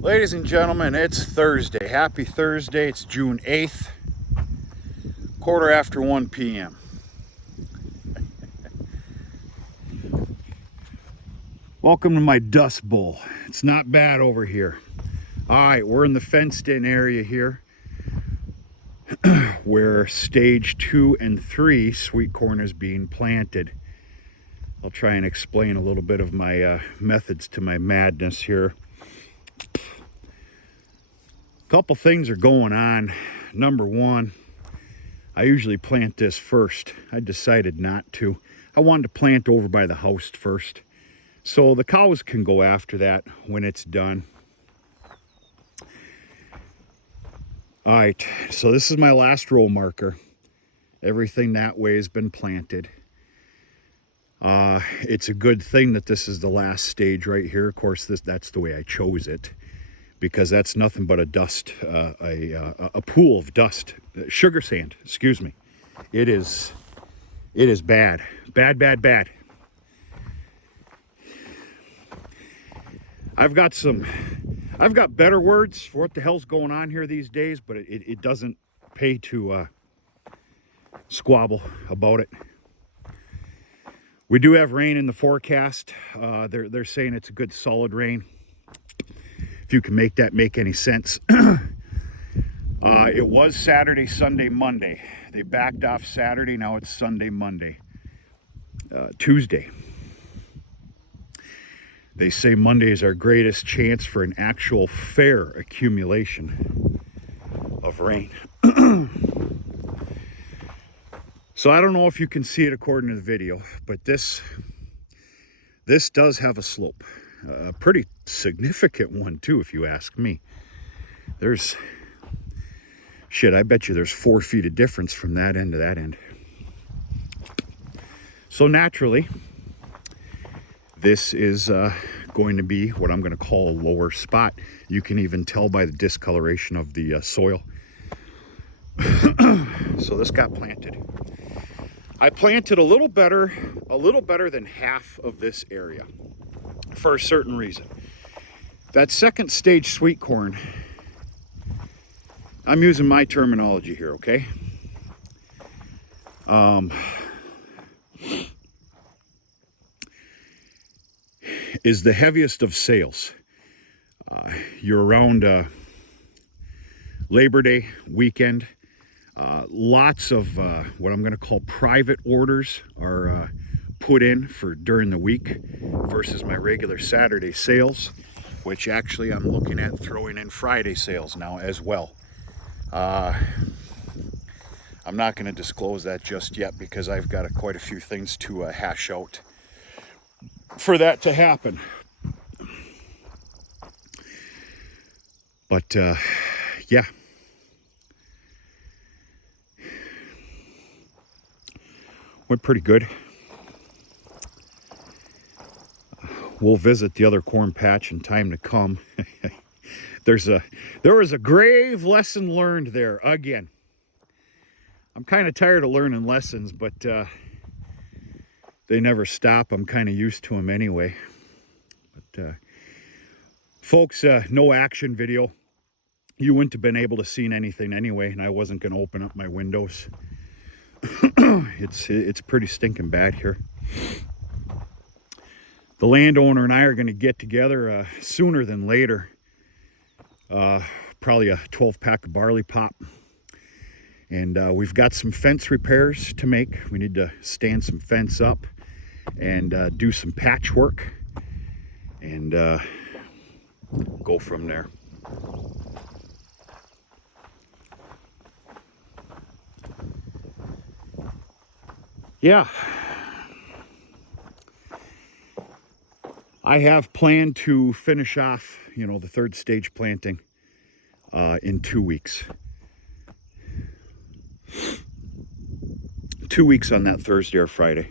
Ladies and gentlemen, it's Thursday. Happy Thursday. It's June 8th, quarter after 1 p.m. Welcome to my Dust Bowl. It's not bad over here. All right, we're in the fenced-in area here where stage 2 and 3 sweet corn is being planted. I'll try and explain a little bit of my methods to my madness here. Couple things are going on. Number one, I usually plant this first. I decided not to. I wanted to plant over by the house first, so the cows can go after that when it's done. All right, so this is my last row marker. Everything that way has been planted. It's a good thing that this is the last stage right here. Of course, that's the way I chose it, because that's nothing but a dust, a pool of dust, sugar sand, excuse me. It is bad, bad. I've got better words for what the hell's going on here these days, but it doesn't pay to squabble about it. We do have rain in the forecast. They're saying it's a good solid rain. If you can make that make any sense. It was Saturday, Sunday, Monday. They backed off Saturday. Now it's Sunday, Monday, Tuesday. They say Monday is our greatest chance for an actual fair accumulation of rain. So I don't know if you can see it according to the video, but this does have a slope. A pretty significant one too, if you ask me. There's, shit, I bet you there's 4 feet of difference from that end to that end. So naturally, this is going to be what I'm going to call a lower spot. You can even tell by the discoloration of the soil. So this got planted. I planted a little better than half of this area for a certain reason. That second stage sweet corn, I'm using my terminology here, okay? Is the heaviest of sales. You're around Labor Day weekend. Lots of what I'm going to call private orders are put in for during the week versus my regular Saturday sales, which actually I'm looking at throwing in Friday sales now as well. I'm not going to disclose that just yet because I've got quite a few things to hash out for that to happen. But yeah. Went pretty good. We'll visit the other corn patch in time to come. There was a grave lesson learned there again. I'm kind of tired of learning lessons, but they never stop. I'm kind of used to them anyway. But folks, no action video. You wouldn't have been able to see anything anyway, and I wasn't going to open up my windows. It's pretty stinking bad here. The landowner and I are going to get together sooner than later. Probably a 12-pack of barley pop. And we've got some fence repairs to make. We need to stand some fence up and do some patchwork and go from there. Yeah. I have planned to finish off, the third stage planting in 2 weeks. 2 weeks on that Thursday or Friday.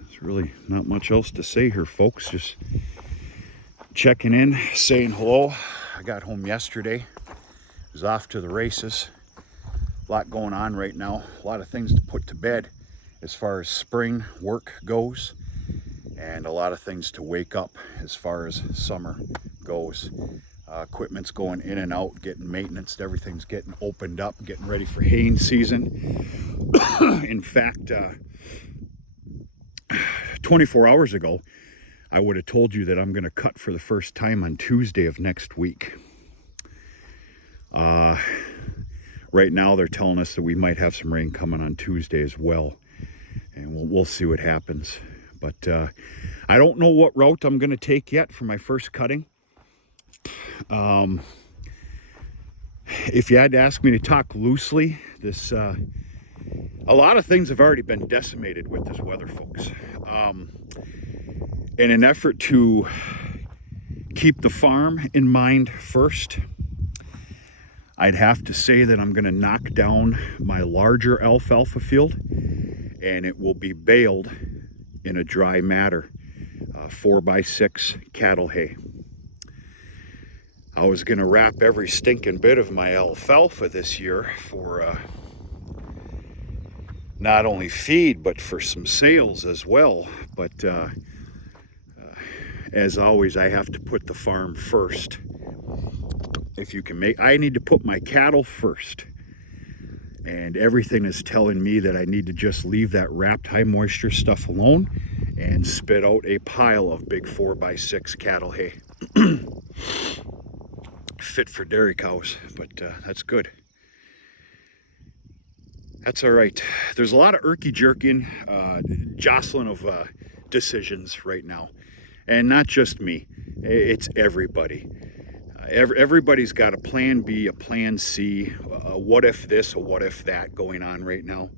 There's really not much else to say here, folks. Just checking in, saying hello. I got home yesterday. Was off to the races. A lot going on right now. A lot of things to put to bed as far as spring work goes, and a lot of things to wake up as far as summer goes. Equipment's going in and out, getting maintenance, everything's getting opened up, getting ready for haying season. In fact, 24 hours ago, I would have told you that I'm going to cut for the first time on Tuesday of next week. Right now, they're telling us that we might have some rain coming on Tuesday as well, and we'll see what happens. But I don't know what route I'm going to take yet for my first cutting. If you had to ask me to talk loosely, a lot of things have already been decimated with this weather, folks. In an effort to keep the farm in mind first, I'd have to say that I'm going to knock down my larger alfalfa field, and it will be baled in a dry matter, 4x6 cattle hay. I was going to wrap every stinking bit of my alfalfa this year for not only feed, but for some sales as well. But as always, I have to put the farm first. If you can I need to put my cattle first. And everything is telling me that I need to just leave that wrapped high moisture stuff alone and spit out a pile of big 4x6 cattle hay. Fit for dairy cows, but that's good. That's all right. There's a lot of irky-jerking, jostling of decisions right now. And not just me. It's everybody. Everybody's got a plan B, a plan C, a what if this, a what if that going on right now.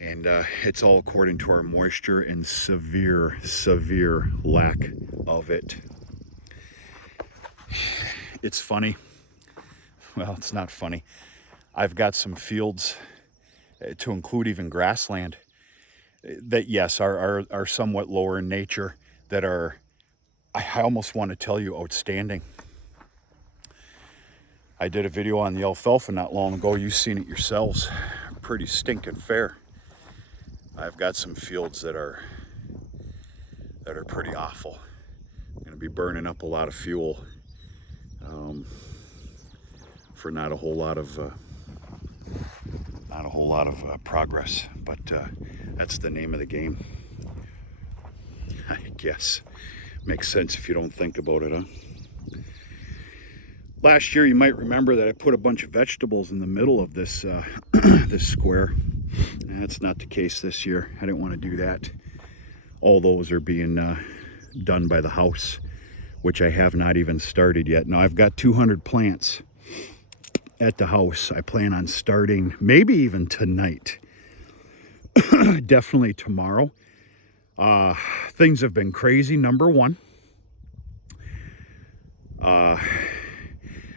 And it's all according to our moisture and severe, severe lack of it. It's funny. Well, it's not funny. I've got some fields, to include even grassland, that yes, are somewhat lower in nature, that are, I almost want to tell you, outstanding. I did a video on the alfalfa not long ago. You've seen it yourselves. Pretty stinking fair. I've got some fields that are pretty awful. I'm going to be burning up a lot of fuel for not a whole lot of progress. But that's the name of the game, I guess. Makes sense if you don't think about it, huh? Last year, you might remember that I put a bunch of vegetables in the middle of this this square. And that's not the case this year. I didn't want to do that. All those are being done by the house, which I have not even started yet. Now, I've got 200 plants at the house. I plan on starting maybe even tonight. Definitely tomorrow. Things have been crazy, number one.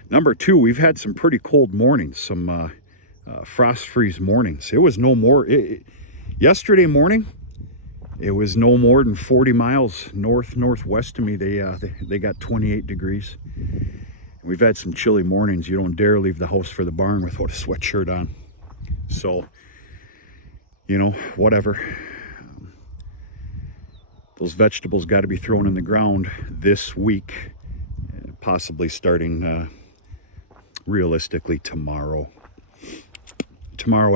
Number two, we've had some pretty cold mornings, some frost freeze mornings. It was no more, yesterday morning, it was no more than 40 miles northwest of me. They got 28 degrees. We've had some chilly mornings. You don't dare leave the house for the barn without a sweatshirt on. So, you know, whatever. Those vegetables got to be thrown in the ground this week, possibly starting realistically tomorrow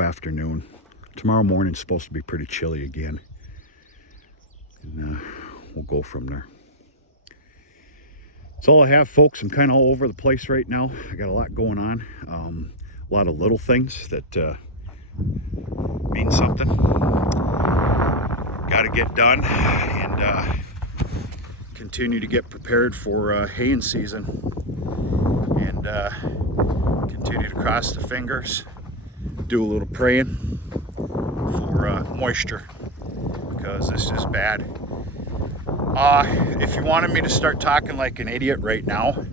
afternoon. Tomorrow morning's supposed to be pretty chilly again, and we'll go from there. That's all I have, folks. I'm kind of all over the place right now. I got a lot going on, a lot of little things that mean something. Got to get done and continue to get prepared for haying season, and continue to cross the fingers, do a little praying for moisture, because this is bad. If you wanted me to start talking like an idiot right now,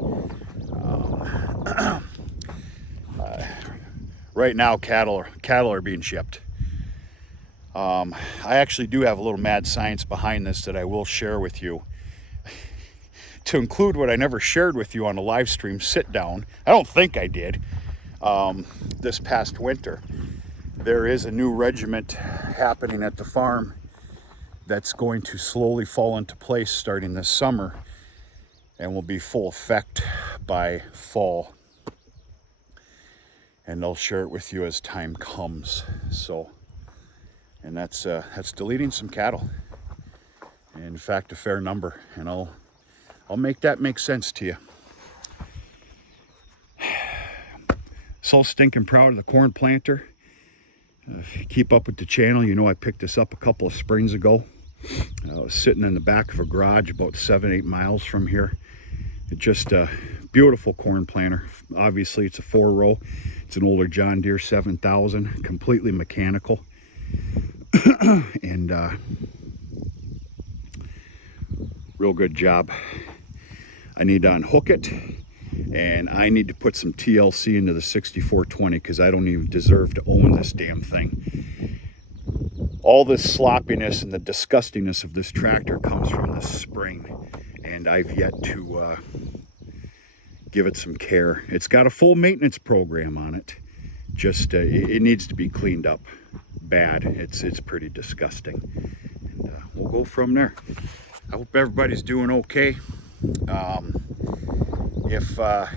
right now cattle are being shipped. I actually do have a little mad science behind this that I will share with you. To include what I never shared with you on a live stream sit down. I don't think I did. this past winter. There is a new regiment happening at the farm that's going to slowly fall into place starting this summer and will be full effect by fall. And they'll share it with you as time comes. So, and that's deleting some cattle. In fact, a fair number, and I'll make that make sense to you. So stinking proud of the corn planter. If you keep up with the channel, you know I picked this up a couple of springs ago. I was sitting in the back of a garage about 7-8 miles from here. It's just a beautiful corn planter. Obviously, it's a 4-row. It's an older John Deere 7000, completely mechanical. And real good job. I need to unhook it, and I need to put some TLC into the 6420 because I don't even deserve to own this damn thing. All this sloppiness and the disgustingness of this tractor comes from this spring, and I've yet to give it some care. It's got a full maintenance program on it. Just it needs to be cleaned up bad. It's pretty disgusting, and we'll go from there. I hope everybody's doing okay. If a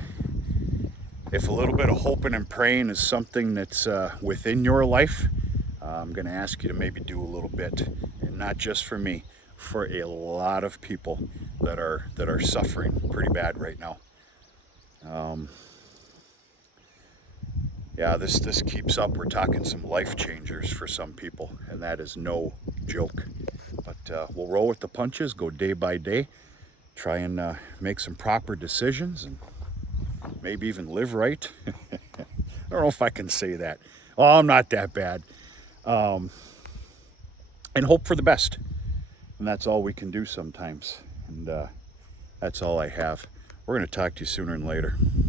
little bit of hoping and praying is something that's within your life, I'm going to ask you to maybe do a little bit, and not just for me, for a lot of people that are suffering pretty bad right now. Yeah, this keeps up. We're talking some life changers for some people, and that is no joke. But we'll roll with the punches, go day by day, try and make some proper decisions, and maybe even live right. I don't know if I can say that. Oh, I'm not that bad. And hope for the best. And that's all we can do sometimes. And that's all I have. We're going to talk to you sooner than later.